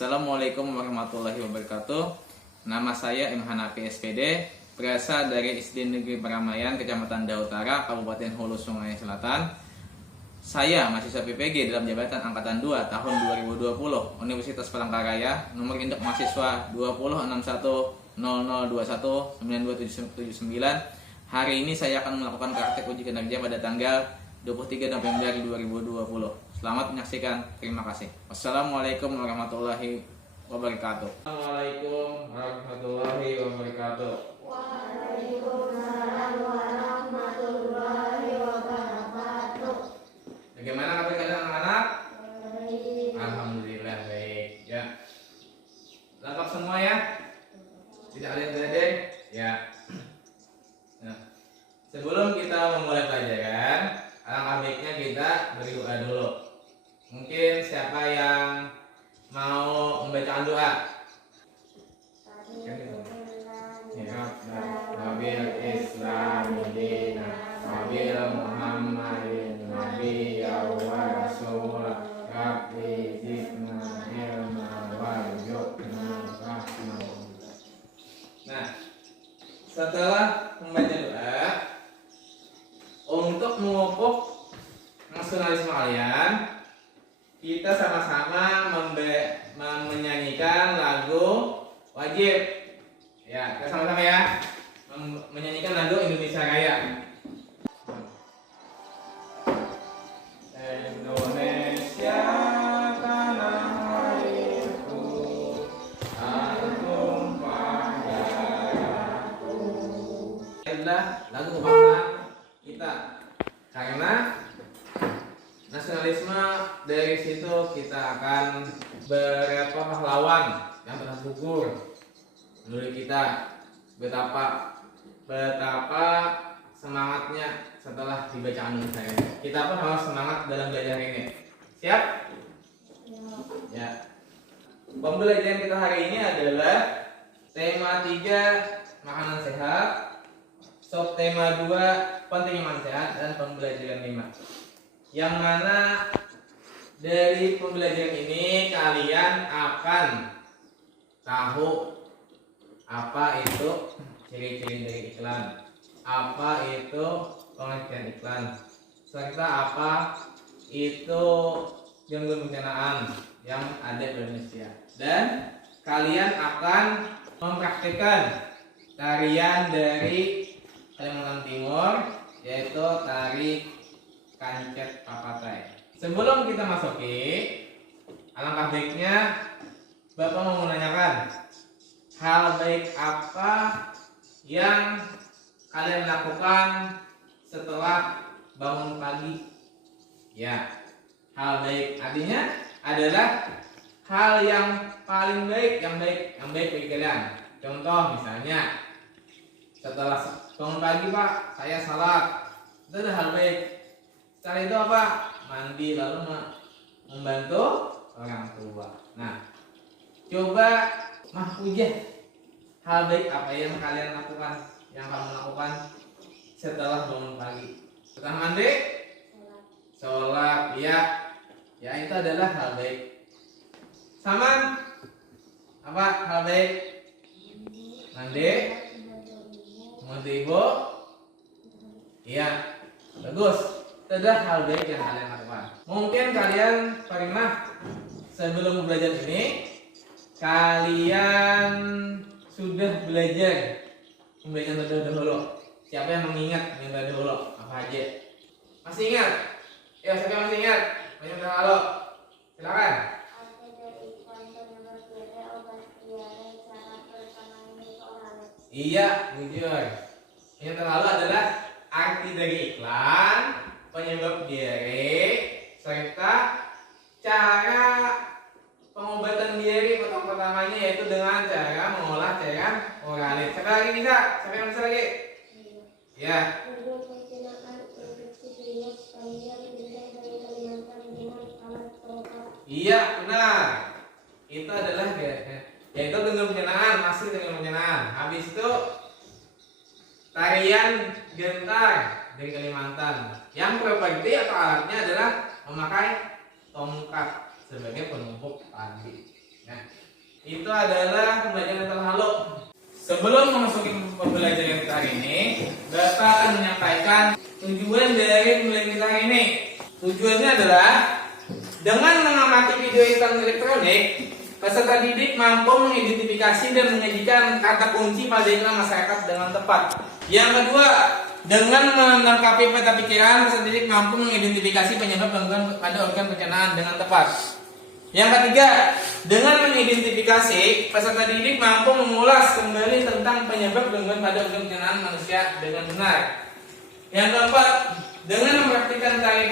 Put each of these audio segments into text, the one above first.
Assalamualaikum warahmatullahi wabarakatuh. Nama saya M. Hanafi SPD, berasal dari SD Negeri Paramaian, Kecamatan Dautara, Kabupaten Hulu Sungai Selatan. Saya mahasiswa PPG dalam jabatan Angkatan 2 tahun 2020, Universitas Palangkaraya, nomor induk mahasiswa 206100219279. Hari ini saya akan melakukan praktek uji kinerja pada tanggal 23 November 2020. Selamat menyaksikan. Terima kasih. Wassalamualaikum warahmatullahi wabarakatuh. Assalamualaikum warahmatullahi wabarakatuh. Waalaikumsalam warahmatullahi wabarakatuh. Bagaimana kabar kalian anak-anak? Baik. Alhamdulillah baik. Ya. Lengkap semua ya? Tidak ada yang berada? Ya. Nah, sebelum kita memulai pelajaran, alangkah baiknya kita berdoa dulu. Mungkin siapa yang mau membacakan doa? Ya, Nabil Islam Dina, Nabil Muhammadin Nabiyya wa Rasulullah, Rabbi zidna ilma warzuqna rahmah. Nah, setelah membaca doa, untuk memupuk nasionalisme kalian, kita sama-sama menyanyikan lagu wajib. Ya, kita sama-sama ya menyanyikan lagu Indonesia Raya. Indonesia tanah airku, tumpah darahku. Adalah lagu kebangsaan kita, karena nasionalisme dari situ kita akan berapa pahlawan yang telah gugur menurut kita, betapa semangatnya setelah dibacaan saya. Kita pun harus semangat dalam belajar ini. Siap? Ya. Pembelajaran kita hari ini adalah tema 3 makanan sehat, subtema 2 pentingnya makan sehat, dan pembelajaran 5. Yang mana dari pembelajaran ini kalian akan tahu apa itu ciri-ciri dari iklan, apa itu pengertian iklan, serta apa itu gangguan pencernaan yang ada di Indonesia. Dan kalian akan mempraktikkan tarian dari Kalimantan Timur, yaitu tari Kancet Papatai. Sebelum kita masuki, alangkah baiknya Bapak mau menanyakan hal baik apa yang kalian lakukan setelah bangun pagi. Ya, hal baik artinya adalah hal yang paling baik, yang baik bagi kalian. Contoh misalnya, setelah bangun pagi Pak, saya salat. Itu adalah hal baik. Setelah itu apa? Mandi lalu membantu orang tua. Nah, coba mahfujah hal baik apa yang kalian lakukan, yang kamu lakukan setelah bangun pagi. Setelah mandi, sholat, ya itu adalah hal baik. Saman, apa hal baik? Mandi, membantu ibu, iya, bagus. Itu adalah hal baik yang kalian lakukan. Mungkin kalian pernah sebelum belajar ini, kalian sudah belajar pembelajaran terlebih dahulu. Siapa yang mengingat yang terlebih dahulu? Apa aja? Masih ingat? Ya, siapa yang masih ingat? Banyak yang halo. Silakan. Iya, jujur. Yang terlalu adalah arti dari iklan, penyebab diare, serta cara pengobatan diare pertamanya, yaitu dengan cara mengolah cairan oralit. Siapa lagi bisa? Siapa yang bisa lagi? Ya. Iya, benar. Itu adalah yaitu dengan pencernaan, masih dengan pencernaan. Habis itu tarian gentar dari Kalimantan. Yang properti atau alatnya adalah memakai tongkat sebagai penumpuk padi. Nah, itu adalah pembelajaran yang terlalu. Sebelum memasuki pembelajaran kita hari ini, Bapak akan menyampaikan tujuan dari pembelajaran kita hari ini. Tujuannya adalah dengan mengamati video iklan elektronik, peserta didik mampu mengidentifikasi dan menyajikan kata kunci pada iklan masyarakat dengan tepat. Yang kedua, dengan melengkapi peta pikiran, peserta didik mampu mengidentifikasi penyebab gangguan pada organ pencernaan dengan tepat. Yang ketiga, dengan mengidentifikasi, peserta didik mampu mengulas kembali tentang penyebab gangguan pada organ pencernaan manusia dengan benar. Yang keempat, dengan mempraktikkan tari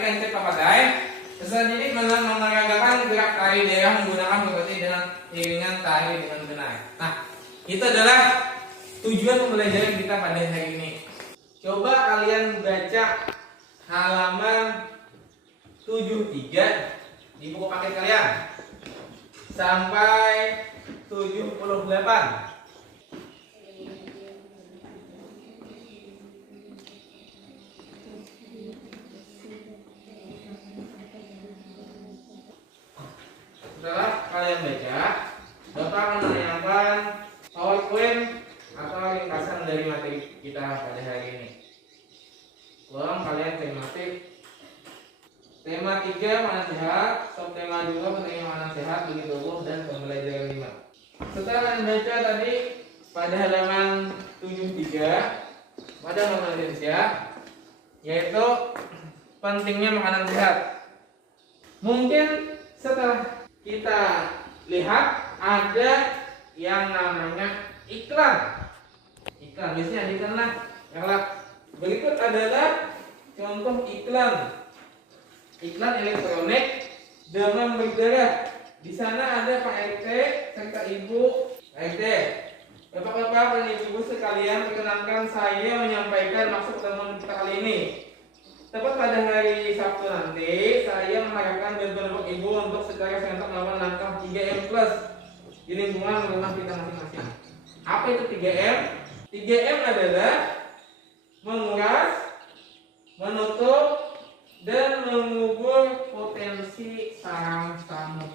kencet papadai, peserta didik mengeragakan gerak tari daerah menggunakan berbagai dengan iringan tari dengan benar. Nah, itu adalah tujuan pembelajaran kita pada hari ini. Coba kalian baca halaman 73 di buku paket kalian sampai 78. Setelah kalian baca, Bapak akan menanyakan PowerPoint atau ringkasan dari materi kita pada hari ini. Tolong kalian tematik. Tema 3 makanan sehat, subtema 2 pentingnya makanan sehat bagi tubuh dan pembelajaran 5. Setelah kalian baca tadi pada halaman 73 pada halaman Indonesia, yaitu pentingnya makanan sehat. Mungkin setelah kita lihat ada yang namanya iklan. Iklan biasanya iklan lah. Yang berikut adalah contoh iklan. Iklan elektronik demam berdarah. Di sana ada Pak RT serta Ibu RT. Bapak-bapak dan ibu-ibu sekalian, perkenankan saya menyampaikan maksud pertemuan kita kali ini. Tepat pada hari Sabtu nanti, saya mengharapkan bantuan Bapak Ibu untuk secara serentak melakukan langkah 3M plus di lingkungan rumah kita masing-masing. Apa itu 3M? 3M adalah menguras, menutup, dan mengubur potensi sarang nyamuk.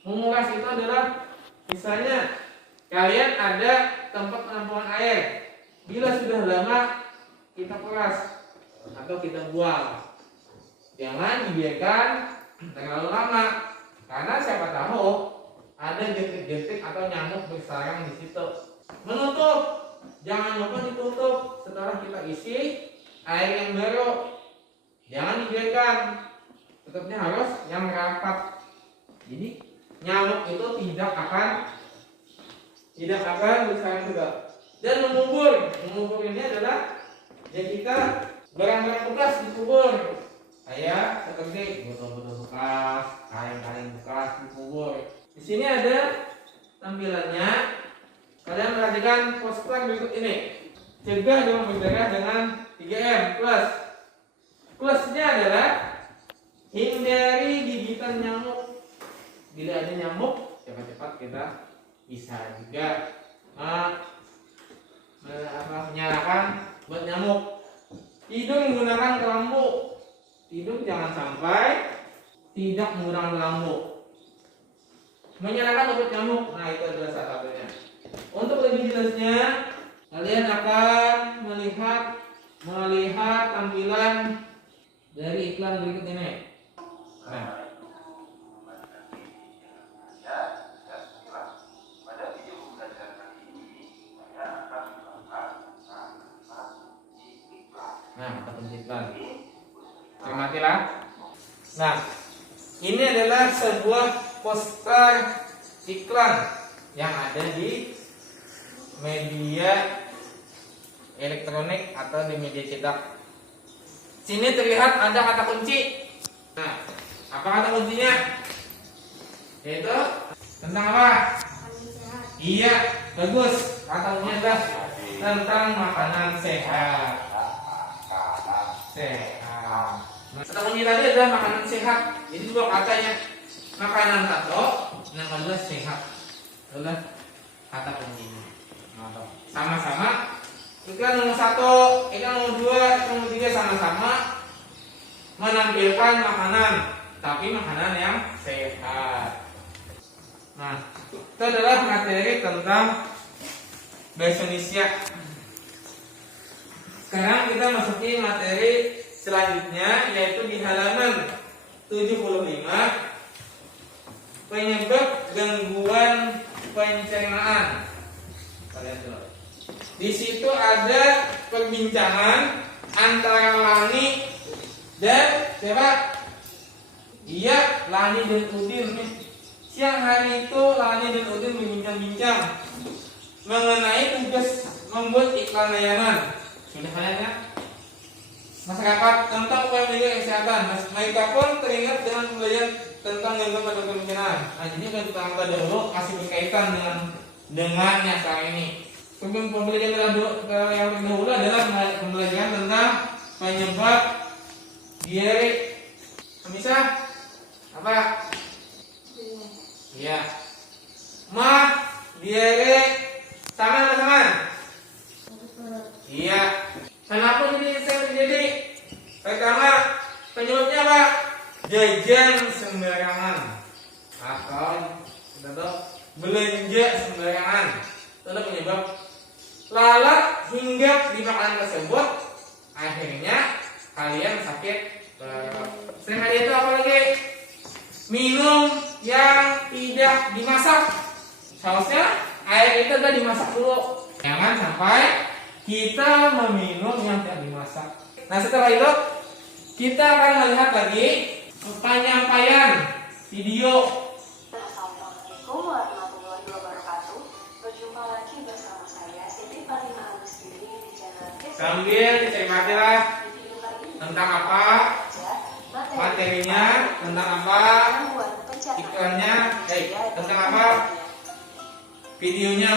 Menguras itu adalah misalnya kalian ada tempat penampungan air. Bila sudah lama kita peras atau kita buang, jangan dibiarkan terlalu lama karena siapa tahu ada jentik-jentik atau nyamuk bersarang di situ. Menutup, jangan lupa ditutup setelah kita isi air yang baru. Jangan dibiarkan, tutupnya harus yang rapat. Jadi nyamuk itu tidak akan bersarang juga. Dan mengubur ini adalah kita barang-barang bekas dikubur. Kayak seperti botol-botol bekas, kain-kain bekas dikubur. Di sini ada tampilannya. Kalian perhatikan poster berikut ini. Cegah demam berdarah dengan 3M plus. Plusnya adalah hindari gigitan nyamuk. Bila ada nyamuk, cepat-cepat kita bisa juga menyalakan buat nyamuk. Tidur menggunakan kelambu. Tidur jangan sampai tidak menggunakan kelambu. Menyalakan obat nyamuk. Nah, itu adalah salah satunya. Untuk lebih jelasnya, kalian akan melihat tampilan dari iklan berikut ini. Nah, kita iklan. Cermatilah. Nah, ini adalah sebuah poster iklan yang ada di media elektronik atau di media cetak. Sini terlihat ada kata kunci. Nah, apa kata kuncinya? Yaitu tentang apa? Iya, bagus. Kata kuncinya adalah tentang makanan sehat. Kata kunci tadi adalah makanan sehat. Jadi dua katanya, makanan satu, yang kedua sehat. Adalah kata kuncinya. Sama-sama. Iklan nomor 1, iklan nomor 2, iklan nomor 3 sama-sama menampilkan makanan, tapi makanan yang sehat. Nah, itu adalah materi tentang bahasa Indonesia. Sekarang kita masuki materi selanjutnya, yaitu di halaman 75, penyebab gangguan pencernaan. Kalian tuh. Di situ ada perbincangan antara Lani dan siapa? Iya, Lani dan Udin. Siang hari itu Lani dan Udin berbincang-bincang mengenai tugas membuat iklan layanan. Sudah kalian ya? Masyarakat tentang upaya menjaga kesehatan. Mereka pun teringat dengan pembelajaran tentang gangguan pada pencernaan. Nah, jadi akan kita angkat dahulu masih berkaitan dengan yang sekarang ini. Pembelajaran yang terdahulu adalah pembelajaran tentang penyebab diare. Bisa? Apa? Iya. Ma, diare sama. Iya. Kenapa jadi terjadi? Pertama, penyebabnya apa? Jajan sembarangan atau belanja sembarangan. Itu adalah penyebab. Lalat hinggap di makanan tersebut, akhirnya kalian sakit perut. Selain hal itu apa lagi? Minum yang tidak dimasak. Seharusnya air itu sudah dimasak dulu. Jangan sampai kita meminum yang tidak dimasak. Nah, setelah itu kita akan melihat lagi penyampaian video. Assalamualaikum warahmatullahi wabarakatuh. Berjumpa lagi bersama saya Siti Fatimah Agustini di channel Sambil dicermati lah tentang apa materinya, tentang apa iklannya, tentang apa videonya.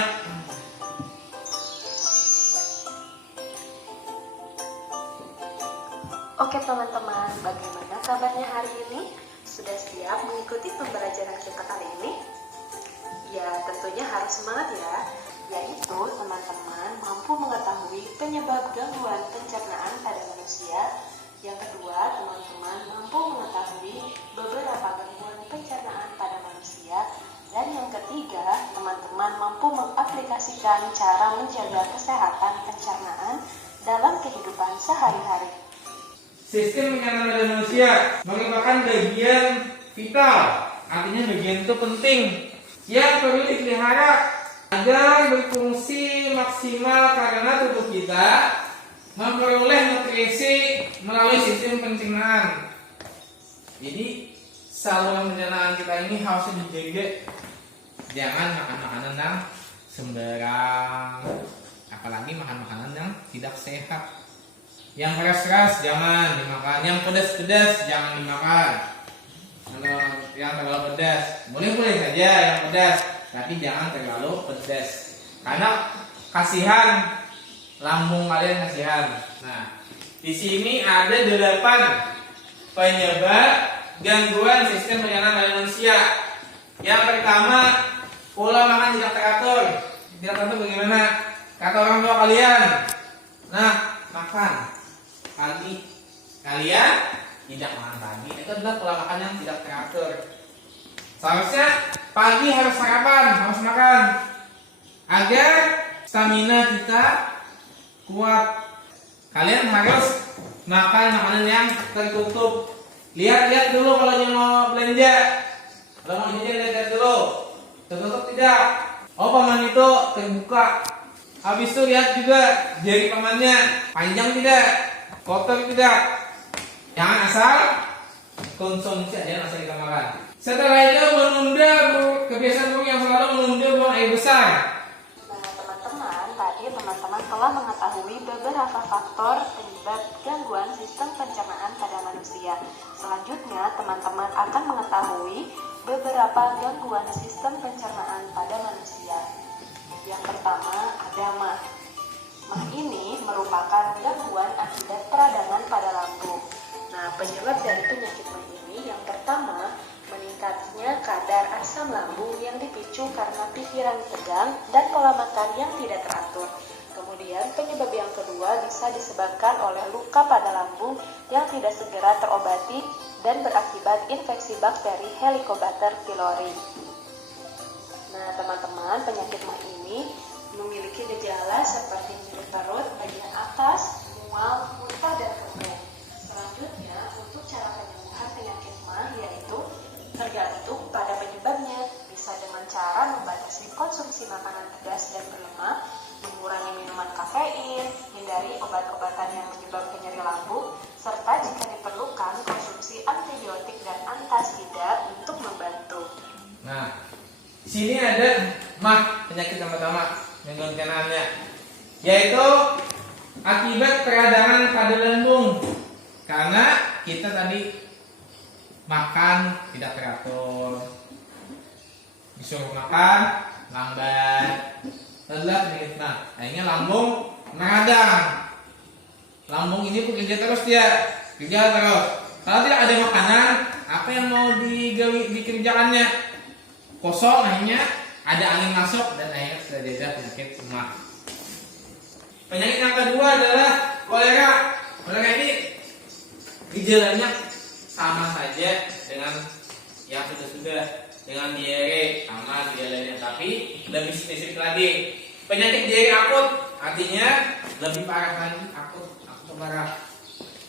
Oke teman-teman, bagaimana kabarnya hari ini? Sudah siap mengikuti pembelajaran kita kali ini? Ya, tentunya harus semangat ya. Yaitu teman-teman mampu mengetahui penyebab gangguan pencernaan pada manusia. Yang kedua, teman-teman mampu mengetahui beberapa gangguan pencernaan pada manusia. Dan yang ketiga, teman-teman mampu mengaplikasikan cara menjaga kesehatan pencernaan dalam kehidupan sehari-hari. Sistem pencernaan pada manusia merupakan bagian vital, artinya bagian itu penting yang perlu dipelihara agar berfungsi maksimal, karena tubuh kita memperoleh nutrisi melalui sistem pencernaan. Jadi saluran pencernaan kita ini harus dijaga. Jangan makan makanan yang sembarang, apalagi makan makanan yang tidak sehat. Yang keras-keras jangan dimakan, yang pedas-pedas jangan dimakan. Yang terlalu pedas boleh saja yang pedas, tapi jangan terlalu pedas karena kasihan lambung kalian, kasihan. Nah, di sini ada 8 penyebab gangguan sistem pencernaan pada manusia. Yang pertama, pola makan tidak teratur. Tidak teratur bagaimana? Kata orang tua kalian. Nah, makan pagi kalian tidak makan pagi, itu adalah pola makan yang tidak teratur. Seharusnya pagi harus sarapan, harus makan agar stamina kita kuat. Kalian harus makan makanan yang tertutup. Lihat dulu kalau mau belanja, kalau mau jajan lihat dulu, tertutup tidak. Oh, paman itu terbuka. Habis itu lihat juga jari pamannya panjang tidak, kotor tidak. Jangan asal konsumsi aja, asal kita makan. Setelah itu menunda kebiasaan buruk yang selalu menunda buang air besar. Nah teman-teman, tadi teman-teman telah mengetahui beberapa faktor penyebab gangguan sistem pencernaan pada manusia. Selanjutnya teman-teman akan mengetahui beberapa gangguan sistem pencernaan pada manusia. Yang pertama ada MAH. MAH ini merupakan gangguan akibat peradangan pada lambung. Nah, penyebab dari penyakit MAH ini yang pertama, meningkatnya kadar asam lambung yang dipicu karena pikiran tegang dan pola makan yang tidak teratur. Kemudian penyebab yang kedua bisa disebabkan oleh luka pada lambung yang tidak segera terobati dan berakibat infeksi bakteri Helicobacter pylori. Nah, teman-teman, penyakit MAH ini memiliki gejala seperti nyeri perut bagian atas, mual, muntah, dan kembung. Selanjutnya, untuk cara penyembuhan penyakit MAH yaitu tergantung pada penyebabnya. Bisa dengan cara membatasi konsumsi makanan pedas dan berlemak, mengurangi minuman kafein, hindari obat-obatan yang menyebabkan nyeri lambung, serta jika diperlukan konsumsi antibiotik dan antasida untuk membantu. Nah, di sini ada MAH, penyakit yang pertama gangguan pencernaannya, yaitu akibat peradangan pada lambung karena kita tadi makan tidak teratur, disuruh makan lambat, telat nih. Nah, akhirnya lambung meradang. Lambung ini bekerja terus kerja terus. Kalau tidak ada makanan, apa yang mau dikerjakannya? Kosong, akhirnya ada angin masuk dan akhirnya terjadi penyakit MAH. Penyakit yang kedua adalah kolera. Kolera ini gejalanya sama saja dengan yang sudah dengan diare, sama gejalanya, tapi lebih spesifik lagi. Penyakit diare akut artinya lebih parah lagi, akut parah.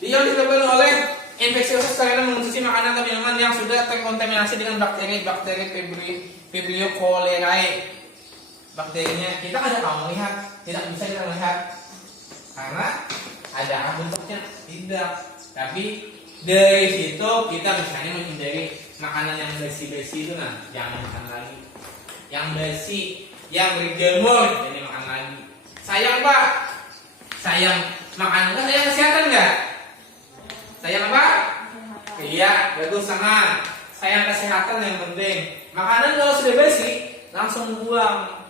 Dia disebabkan oleh infeksi usus karena mengonsumsi makanan atau minuman yang sudah terkontaminasi dengan bakteri Vibrio cholerae. Bakterinya kita tidak mau melihat, tidak bisa kita melihat karena ada bentuknya tidak. Tapi dari situ kita misalnya menghindari makanan yang besi-besi itu, nah jangan makan lagi. Yang besi, yang berjemur, jadi makan lagi. Sayang Pak, sayang makanan kan sayang kesehatan nggak? Sayang apa? Iya, bagus sama. Sayang kesehatan yang penting. Makanan kalau sudah basi langsung buang.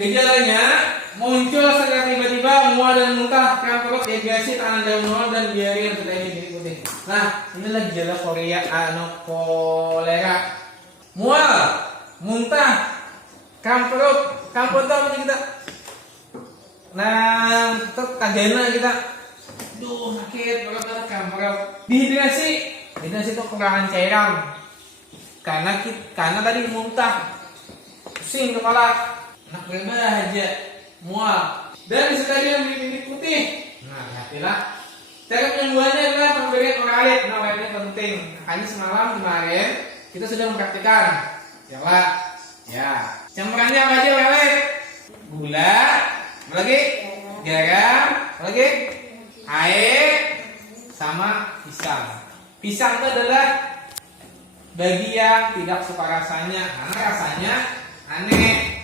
Gejalanya muncul secara tiba-tiba mual dan muntah, kram perut, dehidrasi, tangan dan mual dan diare yang sudah diikuti. Nah, inilah gejala kolera. Mual, muntah, kram perut apa kita? Nah, tetap kagena kita. Duh, sakit perut, kram perut. Dehidrasi itu kekurangan cairan. Karena tadi muntah, pusing kepala, enak berbahagia, mual, dan sekali yang bibit putih. Nah, hati-hatilah. Cara penyembuhannya adalah pemberian oralit. Nah, oralit penting. Makanya semalam kemarin kita sudah mempraktikkan. Coba, ya. Campurannya apa aja oralit? Gula, apa lagi? Garam, apa lagi? Air, sama pisang. Pisang itu adalah bagi yang tidak suka rasanya, karena rasanya aneh.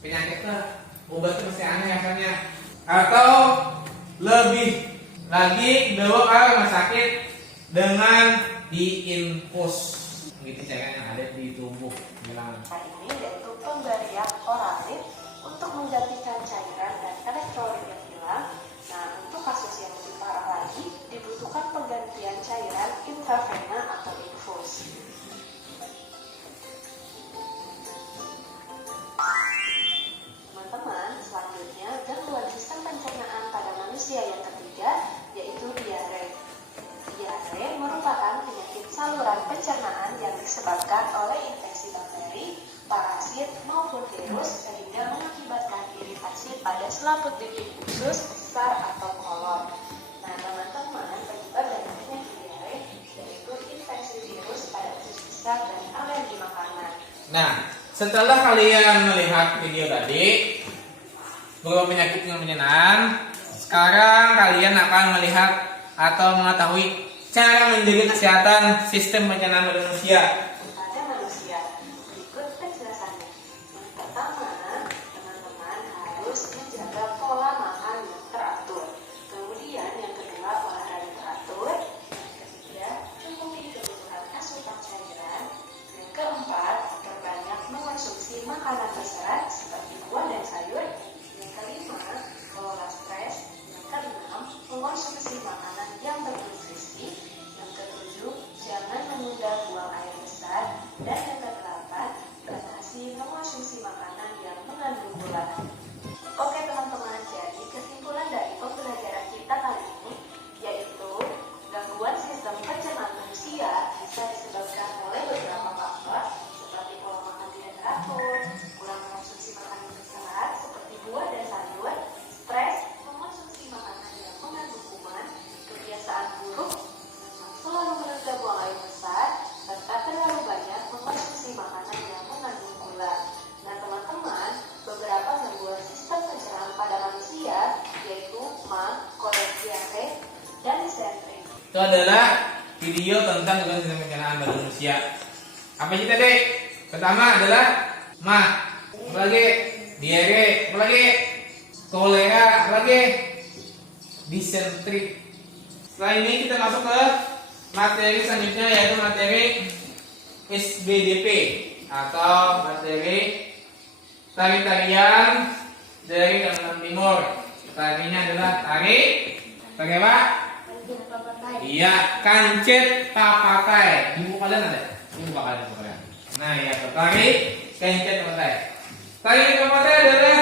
Penyakitnya obatnya pasti aneh rasanya. Atau lebih lagi bawa ke rumah sakit dengan diinfus, begitu cairan yang ada di tubuh. Nah, ini yaitu pemberian oralit untuk menggantikan cairan dan elektrolit yang hilang. Nah, untuk kasus yang lebih parah lagi dibutuhkan penggantian cairan intravena atau infus. Teman-teman, selanjutnya gangguan sistem pencernaan pada manusia yang ketiga yaitu diare. Diare merupakan penyakit saluran pencernaan yang disebabkan oleh infeksi bakteri, parasit maupun virus sehingga mengakibatkan iritasi pada selaput bibir usus, besar atau kolon. Nah, teman-teman, penyebab dari penyakit diare yaitu infeksi virus pada usus besar dan alergi makanan. Nah, setelah kalian melihat video tadi berupa penyakit pencernaan, sekarang kalian akan melihat atau mengetahui cara menjaga kesehatan sistem pencernaan manusia. Pada manusia, berikut penjelasannya. Yang pertama, teman-teman harus menjaga pola makan yang teratur. Kemudian yang kedua, olahraga teratur. Yang ketiga, cukupi kebutuhan asupan cairan. Yang keempat, perbanyak mengonsumsi makanan berserat seperti buah dan sayur. Yang kelima, kelola stres. Yang keenam, mengonsumsi makanan yang bernutrisi. Yang ketujuh, jangan menunda buang air besar. Dan yang kedelapan, batasi mengonsumsi makanan yang mengandung gula. Oke teman-teman, jadi kesimpulan dari pembelajaran kita kali ini yaitu gangguan sistem pencernaan manusia bisa disebabkan oleh beberapa faktor seperti pola makan tidak teratur, adalah video tentang gangguan sistem pencernaan pada manusia. Apa aja tadi? Pertama adalah mah, apalagi diare, apalagi kolera, apalagi disentri. Setelah ini kita masuk ke materi selanjutnya, yaitu materi SBDP atau materi tari-tarian dari Kalimantan Timur. Tarinya adalah tari apa? Iya, kancet papakai. Di buku kalian ada? Ini buku kalian, buku kalian. Nah, ya, tari kancet papakai. Tari papakai adalah,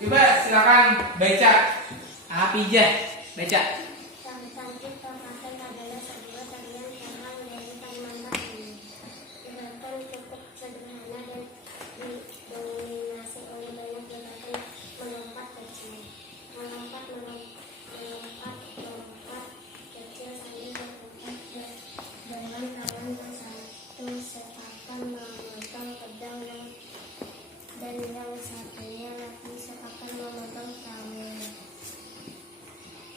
coba silakan baca. Apija, baca. Kancet papakai adalah sebuah tarian cabang dari Kalimantan Timur. Gerakan cukup sederhana dan didominasi oleh banyak gerakan melompat kecil, melompat kecil sambil berputar dengan tangan bersatu, setakan memotong pedang dan yang satunya lagi setakan memotong tawon.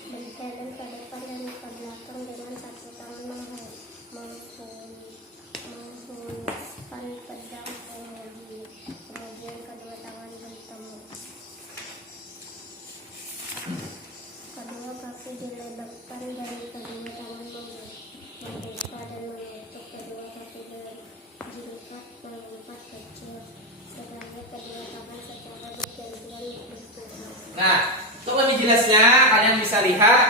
Berjalan ke depan dan ke belakang dengan satu tangan menghunuskan pedang, kemudian kedua tangan bertemu. Kedua kaki dilebakkan dan kedua tangan membuka dan menutup kedua kaki dengan jilbab melompat kecil, sedangkan kedua tangan secara bergantian berputar. Nah, untuk lebih jelasnya kalian bisa lihat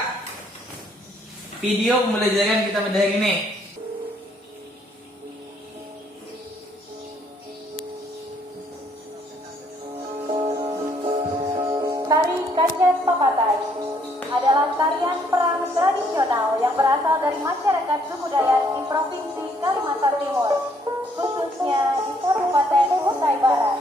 video pembelajaran kita pada hari ini. Tari kancet papakai adalah tarian perang tradisional yang berasal dari masyarakat suku Dayak di Provinsi Kalimantan Timur, khususnya di Kabupaten Kutai Barat.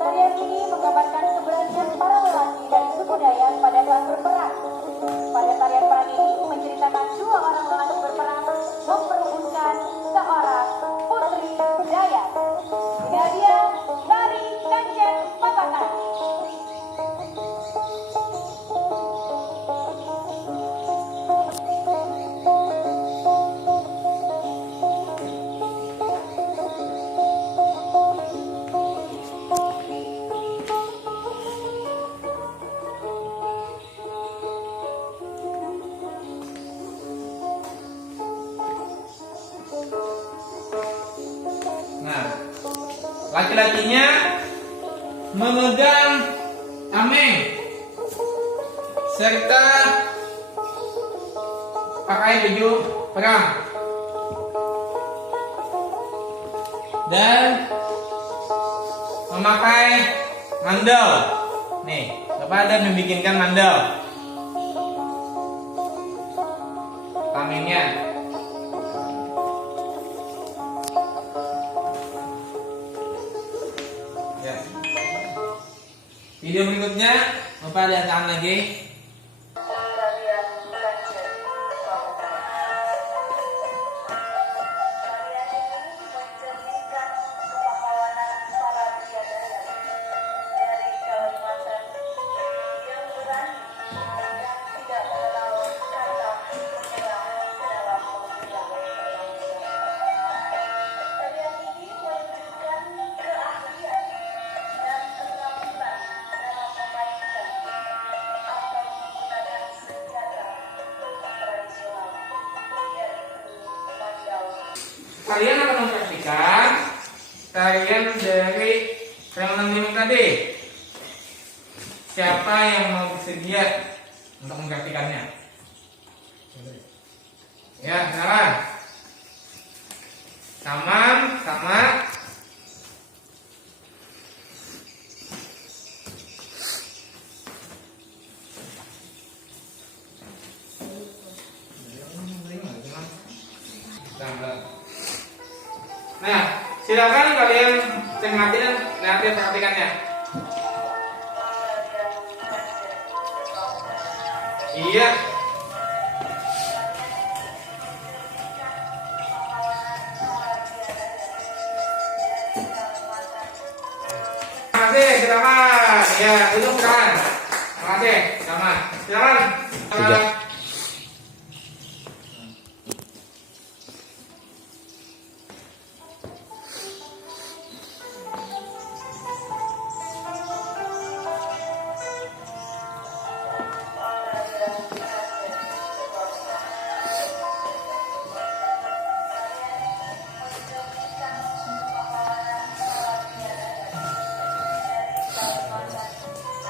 Tarian ini menggambarkan keberanian para lelaki dari suku Dayak pada saat berperang. Pada tarian perang ini menceritakan dua orang lelaki berperang memperebutkan seorang putri Dayak. Inilah dia tari kancet papakai. Nah, laki-lakinya memegang tameng serta pakai baju perang dan memakai mandal. Nih, Bapak ada membikinkan mandal. Tamengnya. Ya. Video berikutnya Bapak lihatkan lagi. Tarian kancet papakai. Tarian ini mencerminkan kepahlawanan para pria Dayak dari Kalimantan yang berani dan tidak mengenal kata menyerah dalam menghadapi perang. Tarian ini menunjukkan keahlian dan keterampilan dalam memainkan atau menggunakan senjata tradisional, yaitu mandau. Kalian akan mempraktikkan tarian dari Kalimantan Timur tadi. Siapa yang mau bersedia untuk mempraktikannya? Ya, silakan. Sama. Nah, silakan kalian cermati dan lihat praktikannya. Iya. Terima kasih, silakan. Ya, duduk silakan. Terima kasih, silakan. Silakan. Tiga.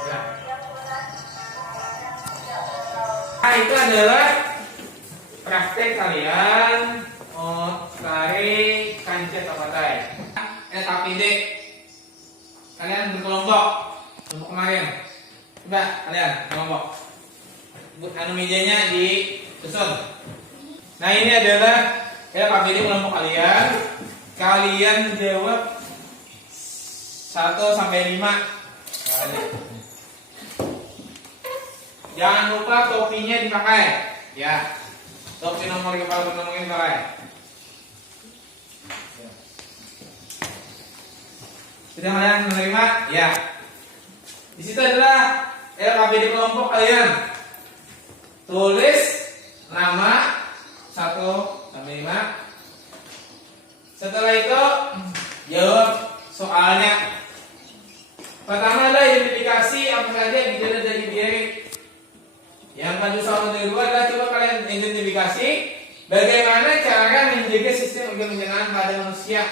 Ya. Nah, itu adalah praktek kalian cari kancet papatai. KPD. Kalian berkelompok. Kelompok kemarin. Coba kalian kelompok. Anu mejanya disusun. Nah, ini adalah KPD kelompok kalian. Kalian jawab 1 sampai 5. Jangan lupa topinya dipakai, ya. Topi nomor kepala penumpang ini dipakai. Sudah kalian menerima? Ya. Di situ adalah LKPD kelompok kalian. Tulis nama 1 sampai 5. Setelah itu jawab soalnya. Pertama adalah identifikasi apa saja gejala dari diare. Yang kedua adalah coba kalian identifikasi bagaimana cara menjaga sistem organ pencernaan pada manusia.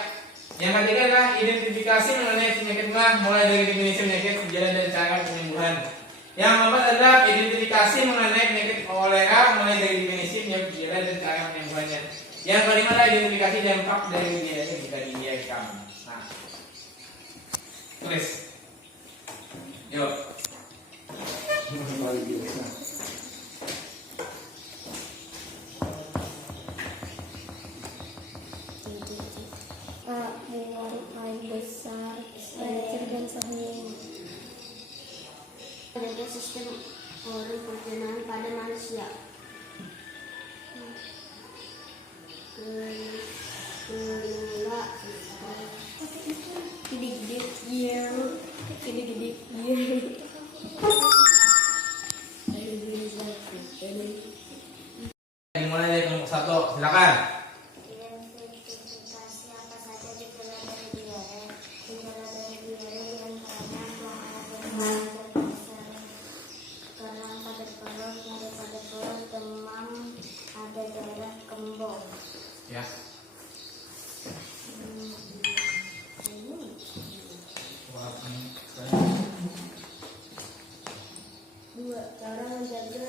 Yang ketiga adalah identifikasi mengenai penyakit mah, mulai dari definisi penyakit, gejala dan cara penyembuhan. Yang keempat adalah identifikasi mengenai penyakit kolera, mulai dari definisi penyakit, gejala dan cara penyembuhannya. Yang kelima adalah identifikasi dampak dari gejala jika didiagnosa. Nah, tulis. Yuk. Hewan paling besar, kelenjar dan sahnya. Menjaga sistem organ pencernaan pada manusia. Kedua, gede-gede yang gede-gede Dimulai dari kelompok 1, silakan. identifikasi apa saja gejala dari diare. Gejala dari diare diantaranya keram pada perut, nyeri pada perut, demam, ada darah, kembung. Ya. Dua, cara menjaga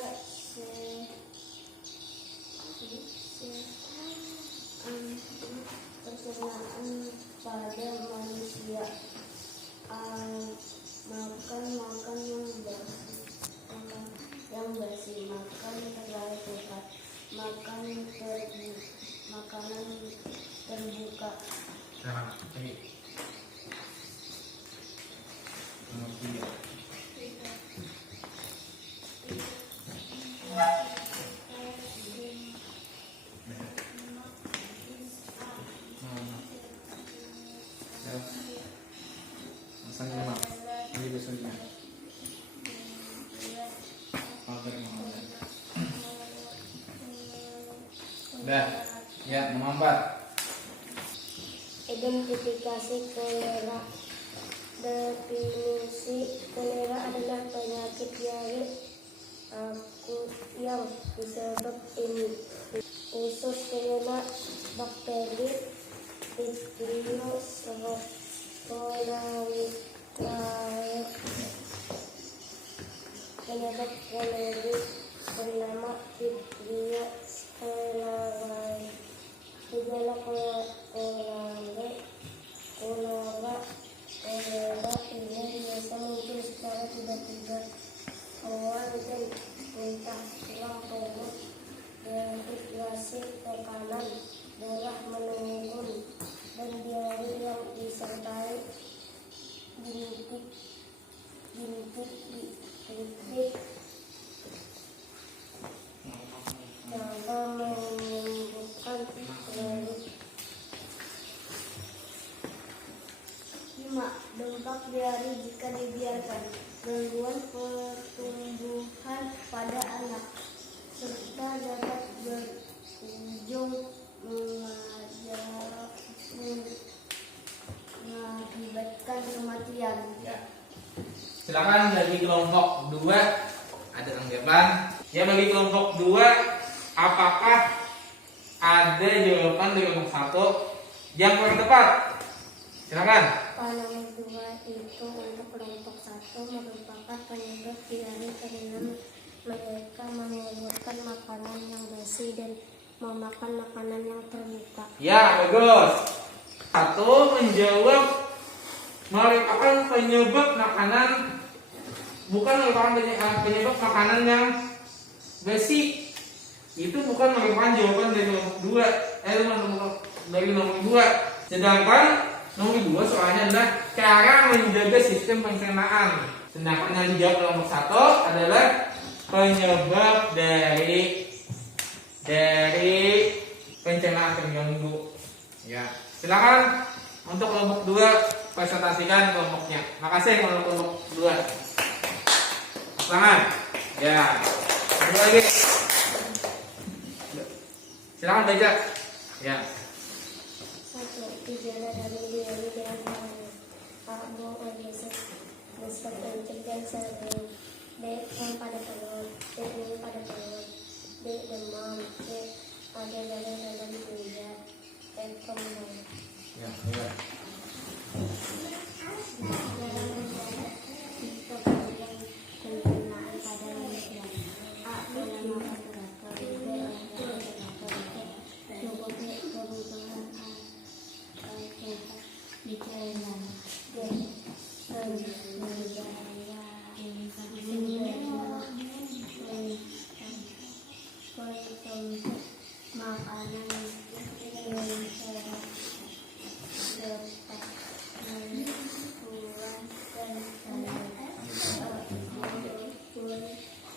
pencernaan pada manusia. Makan yang bersih, makan terlalu cepat, makanan terbuka. Sekarang lagi. Nomor 3. Udah, ya nomor 4. Identifikasi kolera. Definisi kolera adalah penyakit diare akut yang disebabkan usus kolera bakteri Vibrio cholerae. Penyebab kolera bernama Vibrio cholerae. Gejala kolera ini biasa muncul secara tiba-tiba, mual dan muntah, tulang perut, dehidrasi, tekanan darah menurun, dan diare yang disertai bintik cara menyembuhkan kolera. 5. Dampak diare jika dibiarkan. Gangguan pertumbuhan pada anak. serta dapat berujung mengakibatkan kematian. Ya. Silakan bagi kelompok 2 ada tanggapan. Ya, bagi kelompok 2 apakah ada jawaban dari kelompok 1 yang paling tepat? Silakan. Kalau nomor 2 itu untuk kelompok 1 merupakan penyebab diare karena mereka menyebutkan makanan yang basi dan memakan makanan yang terbuka. Ya, bagus. 1 menjawab merupakan penyebab makanan, bukan merupakan penyebab makanan yang basi. Itu bukan merupakan jawaban dari nomor 2. Dari nomor 2. Sedangkan nomor 2 soalnya adalah cara menjaga sistem pencernaan. Sedangkan yang dijawab oleh nomor 1 adalah penyebab dari pencernaan terganggu. Ya, silakan untuk kelompok 2 presentasikan kelompoknya. Makasih untuk kelompok 2. Tangan. Ya. Satu lagi. Silakan baca. Ya. 1. Gejala dari diare dengan pengaruh A. Buang air besar kencing dan sering. B. Kram pada perut. C. Nyeri pada perut. D. Demam. C. Ada darah dalam jidat. E. Kembang. Ya, ya. Dalam mendadak kemudian pencernaan pada manusia. A. Pola makan teratur. B. Olahraga teratur. C. Kebutuhan di cairan. D. Konsumsi makanan yang sehat dapat membuat dan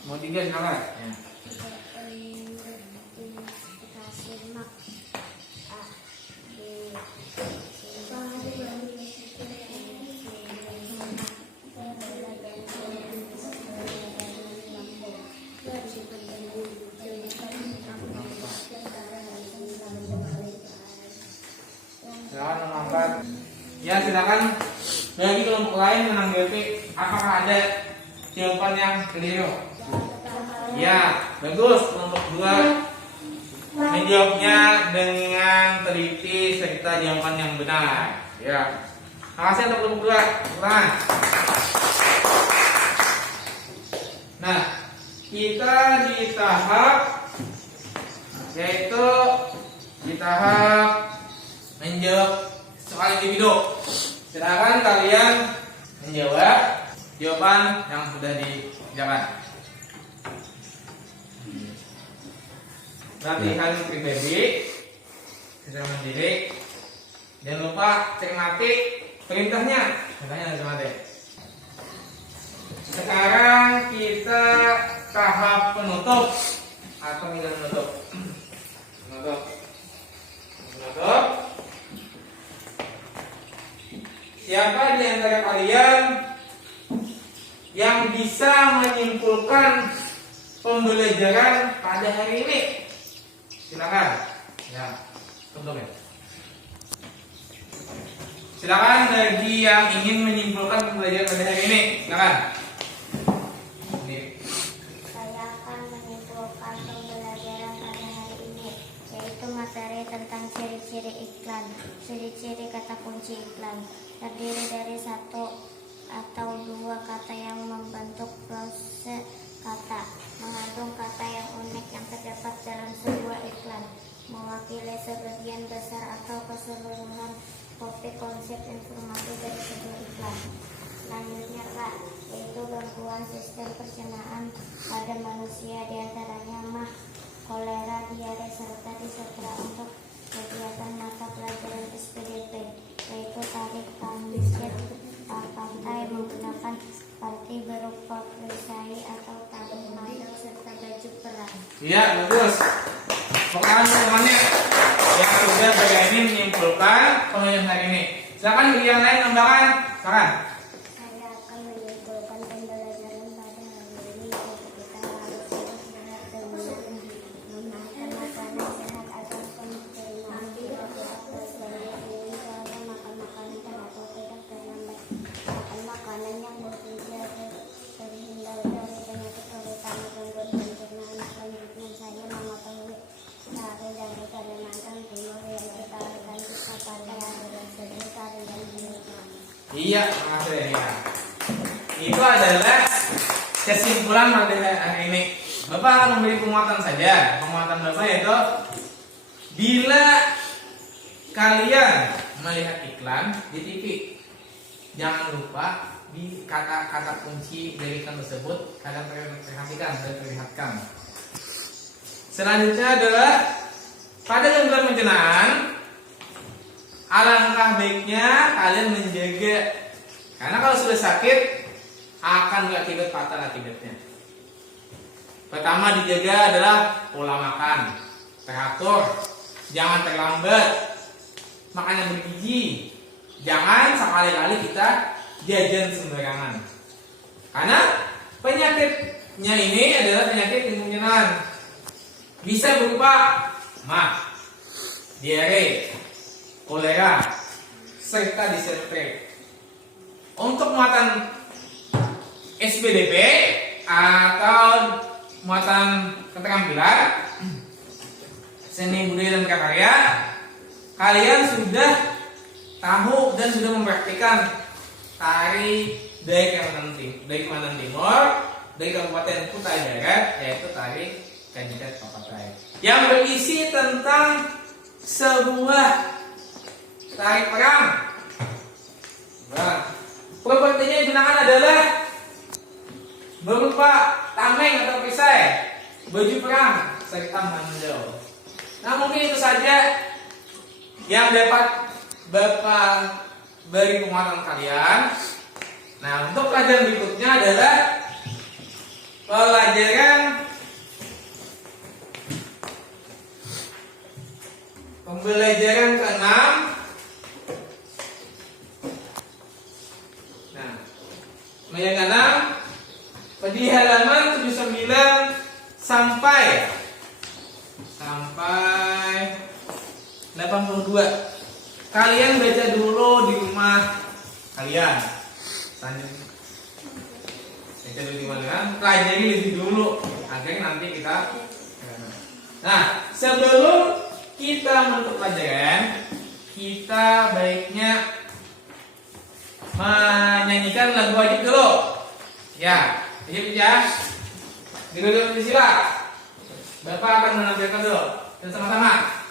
Mau 3 silakan. Ya. kasih mak A B Silakan nomor 4. Ya, silakan bagi kelompok lain menanggapi apakah ada jawaban yang keliru. Ya, bagus. Kelompok 2 menjawabnya dengan teliti serta jawaban yang benar. Ya. Makasih untuk kelompok 2. Tangan. Nah, kita di tahap yaitu di tahap menjawab soal individu. Silakan kalian menjawab jawaban yang sudah dijawab. Latihan pribadi secara mandiri. Jangan lupa cermati perintahnya. Perintahnya cermati. Sekarang kita tahap penutup atau tidak menutup. Penutup. Siapa di antara kalian yang bisa menyimpulkan pembelajaran pada hari ini? Silakan. Ya, tutup ya. Silakan bagi yang ingin menyimpulkan pembelajaran pada hari ini. Silakan. Saya akan menyimpulkan pembelajaran pada hari ini, yaitu materi tentang ciri-ciri iklan. Ciri-ciri kata kunci iklan terdiri dari 1 atau 2 kata yang membentuk klase kata, mengandung kata yang unik yang terdapat dalam sebuah iklan, mewakili sebagian besar atau keseluruhan topik konsep informasi dari sebuah iklan. Selanjutnya K, yaitu gangguan sistem pencernaan pada manusia, diantaranya mah, kolera, diare, serta disetra untuk kegiatan mata pelajaran SPDP, yaitu tarik tamset partai menggunakan parti berupa perisai atau tarik mandor serta baju perang. Iya, bagus. Pokoknya teman-temannya yang sudah berani menyimpulkan pembelajaran hari ini. Silakan bagi yang lain tambahkan. Silakan. Saya akan menyimpulkan pembelajaran pada hari ini, yaitu kita harus terus benar dan benar Iya, makasih ya. Itu adalah kesimpulan pada hari ini. Bapak akan memberi penguatan saja. Penguatan Bapak yaitu bila kalian melihat iklan di TV, jangan lupa di kata-kata kunci dari iklan tersebut kalian perhatikan dan perlihatkan. Selanjutnya adalah pada gangguan pencernaan, alangkah baiknya kalian menjaga, karena kalau sudah sakit akan berakibat fatal akibatnya. Pertama dijaga adalah pola makan, teratur, jangan terlambat, makannya bergizi, jangan sekali-kali kita jajan sembarangan. Karena penyakitnya ini adalah penyakit lingkungan pencernaan. Bisa berupa mah, diare, kolera, serta disenteri. Untuk muatan SPDP atau muatan keterampilan seni budaya dan karya, kalian sudah tahu dan sudah mempraktikkan tari dari Kalimantan Timur, dari Kabupaten Kutai Barat, yaitu tari Kandidat Papatai, yang berisi tentang sebuah tari perang. Nah, propertinya yang digunakan adalah berupa tameng atau perisai, baju perang, serta mandau. Nah, mungkin itu saja yang dapat Bapak beri penguatan kalian. Nah, untuk pelajaran berikutnya adalah pembelajaran ke-6. Nah, yang ke-6 di halaman 79 sampai 82. Kalian baca dulu di rumah kalian. Baca dulu di mana? Pelajari lebih dulu agar nanti kita. Nah, sebelum kita menutup pelajaran, kita baiknya menyanyikan lagu wajib dulu. Ya, wajib ya. Duduk di sila. Bapak akan menampilkan dulu dan sama-sama.